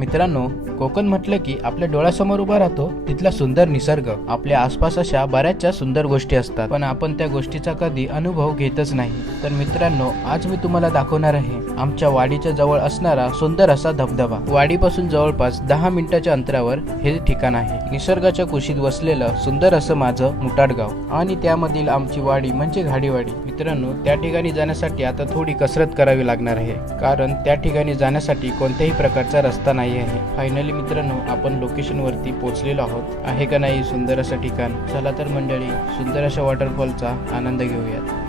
मित्रांनो, कोकण म्हटलं की आपल्या डोळ्यासमोर उभा राहतो तिथला सुंदर निसर्ग. आपल्या आसपास अशा बऱ्याचशा सुंदर गोष्टी असतात, पण आपण त्या गोष्टीचा कधी अनुभव घेतच नाही. तर मित्रांनो, आज मी तुम्हाला दाखवणार आहे आमच्या वाडीच्या जवळ असणारा सुंदर असा धबधबा. वाडीपासून जवळपास 10 मिनिटाच्या अंतरावर हे ठिकाण आहे. निसर्गाच्या कुशीत वसलेलं सुंदर असं माझं मुटाडगाव आणि त्यामधील आमची वाडी म्हणजे घाडीवाडी. मित्रांनो, त्या ठिकाणी जाण्यासाठी आता थोडी कसरत करावी लागणार आहे, कारण त्या ठिकाणी जाण्यासाठी कोणत्याही प्रकारचा रस्ता नाही आहे. फायनली मित्रांनो, आपण लोकेशन वरती पोहोचलेलो आहोत. आहे का नाही सुंदर असं ठिकाण? चला तर मंडळी, सुंदर अशा वॉटरफॉलचा आनंद घेऊयात.